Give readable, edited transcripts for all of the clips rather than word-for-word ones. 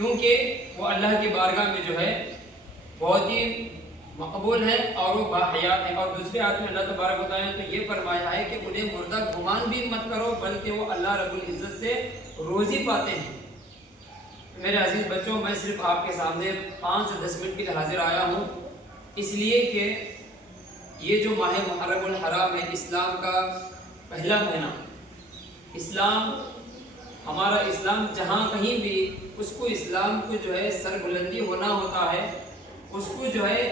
کیونکہ وہ اللہ کی بارگاہ میں جو ہے بہت ہی مقبول ہے اور وہ باحیات ہیں۔ اور دوسرے آیت میں اللہ تبارک و تعالیٰ نے تو یہ فرمایا ہے کہ انہیں مردہ گمان بھی مت کرو بلکہ وہ اللہ رب العزت سے روزی پاتے ہیں۔ میرے عزیز بچوں، میں صرف آپ کے سامنے 5 سے 10 منٹ کے لیے حاضر آیا ہوں، اس لیے کہ یہ جو ماہ محرم الحرام ہے، اسلام کا پہلا مہینہ، اسلام ہمارا اسلام جہاں کہیں بھی اس کو اسلام کو جو ہے سربلندی ہونا ہوتا ہے، اس کو جو ہے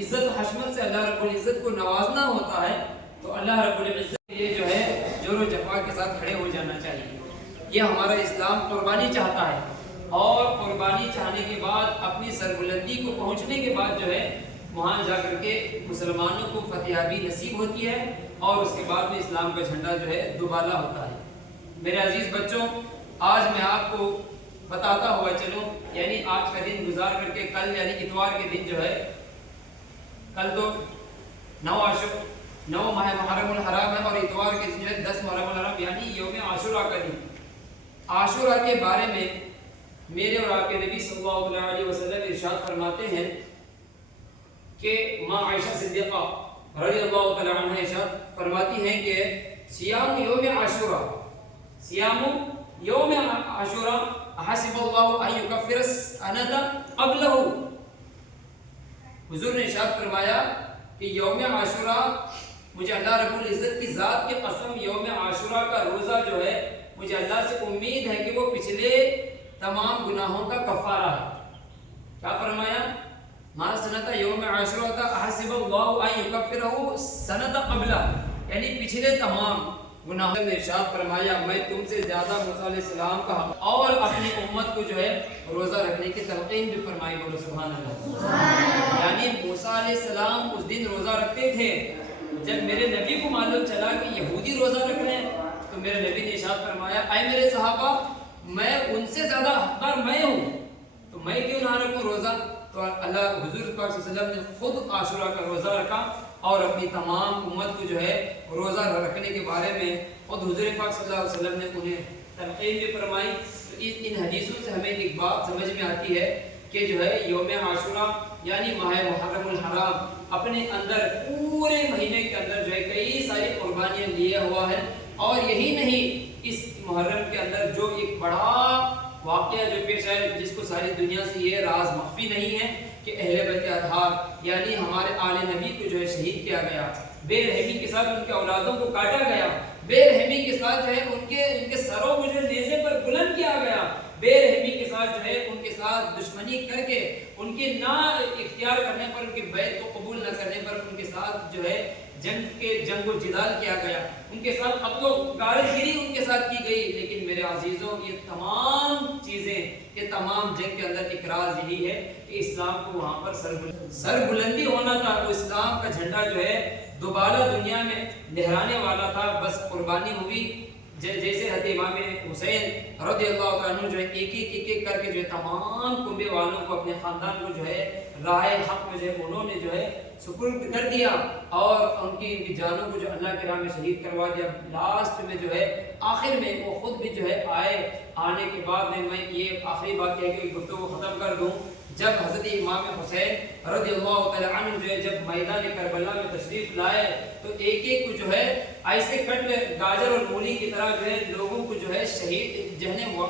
عزت حشمت سے اللہ رب العزت کو نوازنا ہوتا ہے، تو اللہ رب العزت یہ جو ہے جور و جفا کے ساتھ کھڑے ہو جانا چاہیے۔ یہ ہمارا اسلام قربانی چاہتا ہے، اور قربانی چاہنے کے بعد اپنی سربلندی کو پہنچنے کے بعد جو ہے وہاں جا کر کے مسلمانوں کو فتحیابی نصیب ہوتی ہے، اور اس کے بعد میں اسلام کا جھنڈا جو ہے دوبالا ہوتا ہے۔ میرے عزیز بچوں، آج میں آپ کو بتاتا ہوا چلوں، یعنی آج کا دن گزار کر کے کل یعنی اتوار کے دن جو ہے، کل تو 9 ماہ محرم الحرام ہے، اور اتوار کے دن جو ہے 10 محرم الحرام یعنی یوم عاشورہ کا دن۔ عاشورہ کے بارے میں میرے اور آپ کے نبی صلی اللہ علیہ وسلم ارشاد فرماتے ہیں کہ ماں عائشہ صدیقہ رضی اللہ تعالی عنہ ارشاد فرماتی ہیں کہ صیام یوم عاشورہ، صیام یوم عاشورہ حسب اللہ ان یکفر السنۃ قبلہ۔ حضور نے ارشاد فرمایا کہ یوم عاشورہ، مجھے اللہ رب العزت کی ذات کی قسم، یوم عاشورہ کا روزہ جو ہے مجھے اللہ سے امید ہے کہ وہ پچھلے تمام گناہوں کا کفارہ ہے۔ کیا فرمایا؟ ما سنت یوم عاشورہ حسب اللہ ان یکفرہ سنۃ قبلہ، یعنی پچھلے تمام گناہوں نے ارشاد فرمایا میں تم سے زیادہ موسیٰ علیہ السلام کا اور اپنی امت کو جو ہے روزہ رکھنے کی تلقین بھی فرمائی، بولو سبحان اللہ۔ یعنی موسیٰ علیہ السلام اس دن روزہ رکھتے تھے، جب میرے نبی کو معلوم چلا کہ یہودی روزہ رکھ رہے ہیں تو میرے نبی نے ارشاد فرمایا اے میرے صحابہ، میں ان سے زیادہ حقدار میں ہوں، تو میں کیوں نہ رکھوں روزہ؟ تو اللہ حضور پاک صلی اللہ علیہ وسلم نے خود عاشورہ کا روزہ رکھا، اور اپنی تمام امت کو جو ہے روزہ رکھنے کے بارے میں خود حضور پاک صلی اللہ علیہ وسلم نے انہیں تلقین بھی فرمائی۔ تو ان حدیثوں سے ہمیں ایک بات سمجھ میں آتی ہے کہ جو ہے یوم عاشورہ یعنی ماہ محرم الحرام اپنے اندر پورے مہینے کے اندر جو ہے کئی ساری قربانیاں لیے ہوا ہے، اور یہی نہیں، اس محرم کے اندر جو ایک بڑا واقعہ جو پیش آئے جس کو ساری دنیا سے یہ راز مخفی نہیں ہے کہ اہل بیت اطہار یعنی ہمارے آل نبی کو جو ہے شہید کیا گیا، بے رحمی کے ساتھ ان کے اولادوں کو کاٹا گیا، بے رحمی کے ساتھ جو ہے ان کے سروں کو جو نیزے پر بلند کیا گیا، بے رحمی کے ساتھ جو ہے ان کے ساتھ دشمنی کر کے ان کے نہ اختیار کرنے پر، ان کے بیعت کو قبول نہ کرنے پر ان کے ساتھ جو ہے جنگ و جدال کیا گیا، ان کے ساتھ قتل و غارت گیری ان کے ساتھ کی گئی۔ لیکن میرے عزیزوں، یہ تمام چیزیں، یہ تمام جنگ کے اندر اقرار یہی ہے کہ اسلام کو وہاں پر سر بلندی ہونا تھا، تو اسلام کا جھنڈا جو ہے دوبارہ دنیا میں لہرانے والا تھا۔ بس قربانی ہوئی، جیسے حضرت امام حسین رضی اللہ تعالیٰ عنہ جو ہے ایک ایک کر کے جو ہے تمام کنبے والوں کو، اپنے خاندان کو جو ہے راہ حق میں جو ہے انہوں نے جو ہے سپرد کر دیا، اور ان کی جانوں کو جو اللہ کے راہ میں شہید کروا دیا۔ لاسٹ میں جو ہے آخر میں وہ خود بھی جو ہے آنے کے بعد میں یہ آخری بات کہہ کے گفتگو ختم کر دوں، جب حضرت امام حسین رضی اللہ تعالیٰ عنہ جو ہے جب میدان کربلا میں تشریف لائے تو ایک ایک کو جو ہے ایسے کٹ گاجر اور مولی کی طرح جو ہے لوگوں کو جو ہے شہید جہنم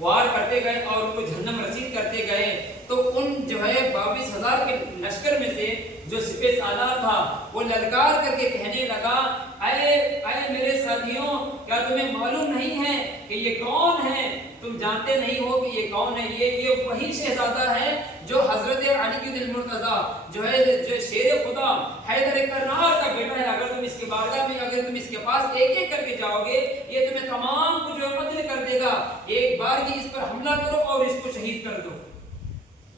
وار کرتے گئے اور ان کو جہنم رسید کرتے گئے۔ تو ان جو ہے 22,000 کے لشکر میں سے جو سپہ سالار تھا وہ للکار کر کے کہنے لگا اے میرے ساتھیوں، کیا تمہیں معلوم نہیں ہے کہ یہ کون ہے؟ تم جانتے نہیں ہو کہ یہ کون ہے؟ یہ وہی شہزادہ ہے جو حضرت علی المرتضیٰ جو ہے جو شیر خدا حیدر کرار کا بیٹا ہے۔ اگر تم اس کے بارگاہ میں، اگر تم اس کے پاس ایک ایک کر کے جاؤ گے، یہ تمہیں تمام کو جو قتل کر دے گا۔ ایک بار کی اس پر حملہ کرو اور اس کو شہید کر دو۔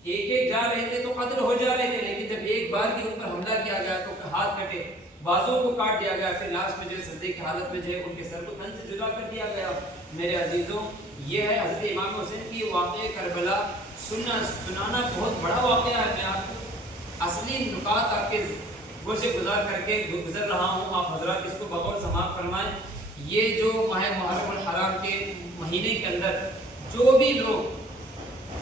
ایک ایک جا رہے تھے تو قتل ہو جا رہے تھے، لیکن جب ایک بار کی ان پر حملہ کیا گیا تو ہاتھ کٹے، بازوں کو کاٹ دیا گیا، پھر لاسٹ میں جو سجدے کی حالت میں جو ہے ان کے سر کو تن سے جدا کر دیا گیا۔ میرے عزیزوں، یہ ہے حضرت امام حسین کی واقعہ کربلا۔ سنانا بہت بڑا واقعہ ہے، میں آپ کو اصلی نکات آپ کے وہ سے گزر رہا ہوں، آپ حضرات اس کو بغور سماعت فرمائیں۔ یہ جو ماہ محرم الحرام کے مہینے کے اندر جو بھی لوگ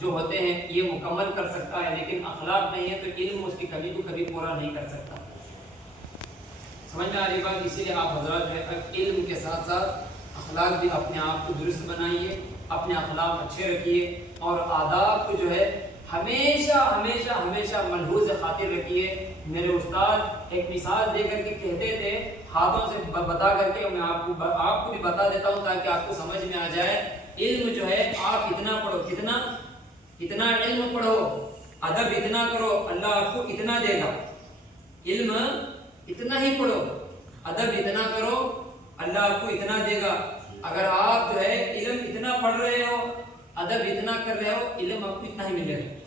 جو ہوتے ہیں یہ مکمل کر سکتا ہے، لیکن اخلاق نہیں ہے تو علم اس کی کمی کو کبھی پورا نہیں کر سکتا۔ سمجھ میں آ رہی بات؟ اسی لیے آپ حضرات جو ہے علم کے ساتھ ساتھ اخلاق بھی اپنے آپ کو درست بنائیے، اپنے اخلاق اچھے رکھیے، اور آداب کو جو ہے ہمیشہ ہمیشہ ہمیشہ ملحوظ خاطر رکھیے۔ میرے استاد ایک مثال دے کر کے کہتے تھے، ہاتھوں سے بتا کر کے میں آپ کو بھی بتا دیتا ہوں تاکہ آپ کو سمجھ میں آ جائے۔ علم جو ہے آپ اتنا پڑھو، اتنا علم پڑھو، ادب اتنا کرو، اللہ آپ کو اتنا دے گا۔ علم اتنا ہی پڑھو، ادب اتنا کرو، اللہ آپ کو اتنا دے گا۔ اگر آپ جو ہے علم اتنا پڑھ رہے ہو، ادب اتنا کر رہے ہو، علم آپ کو اتنا ہی ملے گا۔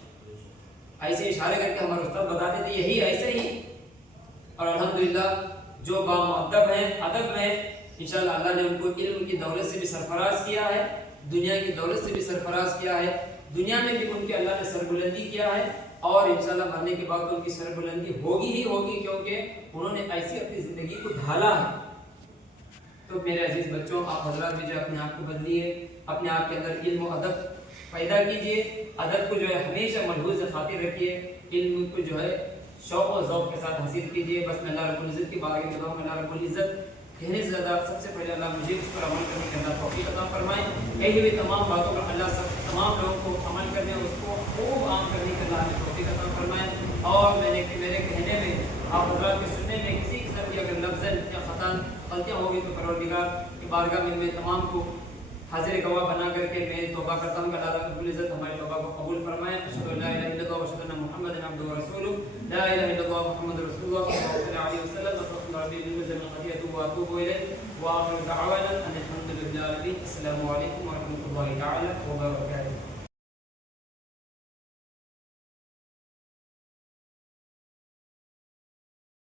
ایسے اشارے کر کے ہمارے استاد بتاتے تھے یہی ایسے ہی۔ اور الحمدللہ جو بامؤدب ہیں، ادب میں، انشاءاللہ اللہ نے ان کو علم کی دولت سے بھی سرفراز کیا ہے، دنیا کی دولت سے بھی سرفراز کیا ہے، دنیا میں بھی ان کے اللہ نے سربلندی کیا ہے، اور انشاءاللہ مرنے کے بعد ان کی سربلندی ہوگی ہی ہوگی، کیونکہ انہوں نے ایسی اپنی زندگی کو ڈھالا ہے۔ تو میرے عزیز بچوں، آپ حضرات بھی جو اپنے آپ کو بدلیے، اپنے آپ کے اندر علم و ادب پیدا کیجئے، ادب کو جو ہے ہمیشہ ملحوظ خاطر رکھیے، علم کو جو ہے شوق و ذوق کے ساتھ حاصل کیجئے۔ بس میں اللہ رب العزت کی بارگاہ میں دعا ہوں، اللہ رب العزت کہنے سے زیادہ سب سے پہلے اللہ مجھے اس پر عمل کرنے کی اللہ توفیق عطا فرمائے۔ کہی ہوئی تمام باتوں پر اللہ تمام لوگوں کو عمل کرنے، اس کو خوب عام کرنے کی اللہ ہمیں توفیق عطا فرمائے۔ اور میرے کہنے میں، آپ حضرات کے سننے میں کسی قسم کی اگر لفظ یا غلطیاں ہوگی تو پروردگار کی بارگاہ میں تمام کو حاضر گواہ بنا کر کے میں توبہ کرتا ہوں کہ اللہ رب العزت ہماری توبہ کو قبول فرمائے۔ اشہد ان لا الہ الا اللہ واشہد ان محمدا عبدہ ورسولہ، لا الہ الا اللہ محمد رسول اللہ صلی اللہ علیہ وسلم، استغفر ربی من جميع خطیئتي واتوب الیہ، واخر دعوانا ان الحمد للہ رب العالمین۔ السلام علیکم ورحمۃ اللہ تعالی وبرکاتہ۔